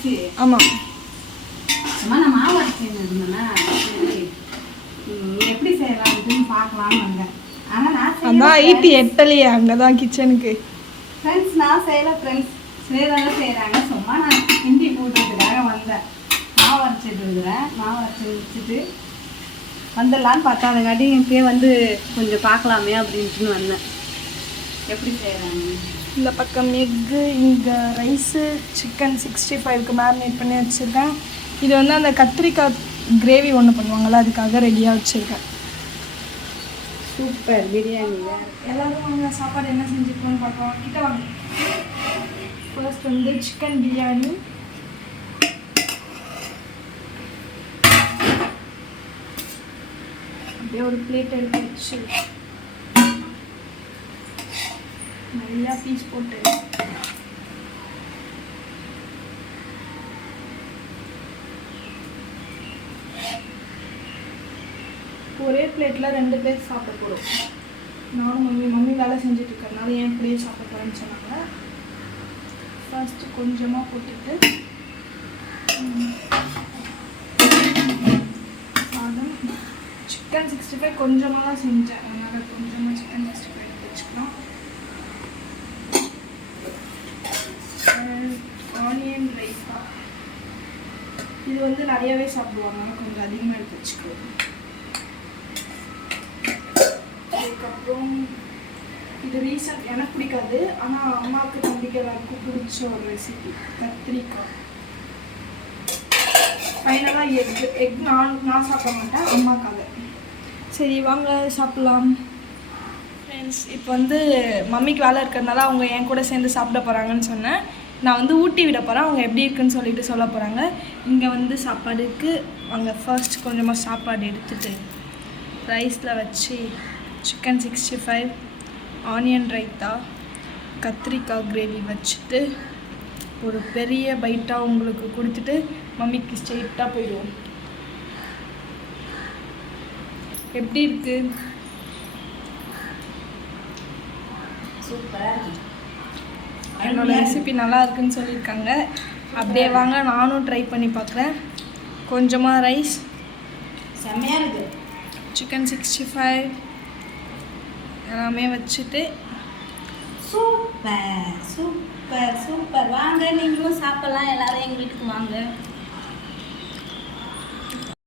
அரைச்சி. ஆமாம். அம்மா நான் மாவு அரைச்சின்னு இருந்தேன்னா எப்படி செய்யலாம்னு பார்க்கலான்னு வந்தேன். ஆனால் நான் அதான் ஐடி எட்டலையே, அங்கே தான் கிச்சனுக்கு. ஃப்ரெண்ட்ஸ் நான் செய்யலை ஃப்ரெண்ட்ஸ், செய்கிறதெல்லாம் செய்கிறாங்க. சும்மா நான் கிண்டி போட்டுறதுக்காக வந்தேன். மாவு அரைச்சிட்டு இருக்கிறேன். மாவு அரைச்சி வச்சுட்டு வந்துடலான்னு பார்த்தா அதுக்காட்டி இப்பயே வந்து கொஞ்சம் பார்க்கலாமே அப்படின்ட்டுன்னு வந்தேன். எப்படி செய்கிறாங்க? இந்த பக்கம் எக்கு, இங்கே ரைஸு, சிக்கன் 65க்கு மேரினேட் பண்ணி வச்சுருக்கேன். இது வந்து அந்த கத்திரிக்காய் கிரேவி ஒன்று பண்ணுவாங்கள்ல, அதுக்காக ரெடியாக வச்சுருக்கேன். சூப்பர் பிரியாணி. எல்லோரும் வாங்க சாப்பாடு என்ன செஞ்சுருக்கோன்னு பார்க்கலாம். கிட்ட வாங்க. ஃபர்ஸ்ட் வந்து சிக்கன் பிரியாணி. அப்படியே ஒரு பிளேட் எடுத்து வச்சு நல்லா பீஸ் போட்டு ஒரே பிளேட்டில் 2 பேர் சாப்பிட போகிறோம். நானும் மம்மி வேலை செஞ்சுட்டு இருக்கிறதுனால ஏன் இப்படியே சாப்பிட போகிறேன்னு சொன்னாங்க. ஃபர்ஸ்ட்டு கொஞ்சமாக போட்டுட்டு சாதம். சிக்கன் 65 கொஞ்சமாக தான் செஞ்சேன், அதனால் கொஞ்சமாக சிக்கன் 65 எடுத்து வச்சுக்கலாம். ஆனியன் ரைஸா, இது வந்து நிறையவே சாப்பிடுவாங்க, கொஞ்சம் அதிகமாக எடுத்து வச்சுக்குவோம். அதுக்கப்புறம் இது ரீசன்ட் எனக்கு பிடிக்காது, ஆனால் அம்மாவுக்கு தம்பிக்கு எல்லாருக்கும் பிடிச்ச ஒரு ரெசிபி கத்திரிக்காய். ஃபைனலாக எக் நான் சாப்பிட மாட்டேன், அம்மாக்காக. சரி வாங்க சாப்பிட்லாம். ஃப்ரெண்ட்ஸ், இப்போ வந்து மம்மிக்கு வேலை இருக்கிறதுனால அவங்க என் கூட சேர்ந்து சாப்பிட போகிறாங்கன்னு சொன்னேன். நான் வந்து ஊட்டி விட போகிறேன், அவங்க எப்படி இருக்குன்னு சொல்லிட்டு சொல்ல போகிறாங்க. இங்கே வந்து சாப்பாடுக்கு அங்கே ஃபர்ஸ்ட் கொஞ்சமாக சாப்பாடு எடுத்துகிட்டு ரைஸில் வச்சு சிக்கன் 65, ஆனியன் ரைத்தா, கத்திரிக்காய் கிரேவி வச்சுட்டு ஒரு பெரிய பைட்டாக உங்களுக்கு கொடுத்துட்டு மம்மிக்கு ஸ்ட்ரெயிட்டாக போயிடுவோம். எப்படி இருக்கு? சூப்பராக இருக்கு. என்னோட ரெசிபி நல்லா இருக்குன்னு சொல்லியிருக்காங்க. அப்படியே வாங்க நானும் ட்ரை பண்ணி பார்க்குறேன். கொஞ்சமாக ரைஸ், செம்மையாக இருக்குது. சிக்கன் 65 எல்லாமே வச்சுட்டு சூப்பர் சூப்பர் சூப்பர். வாங்க நீங்களும் சாப்பிடலாம், எல்லாரும் எங்கள் வீட்டுக்கு வாங்க.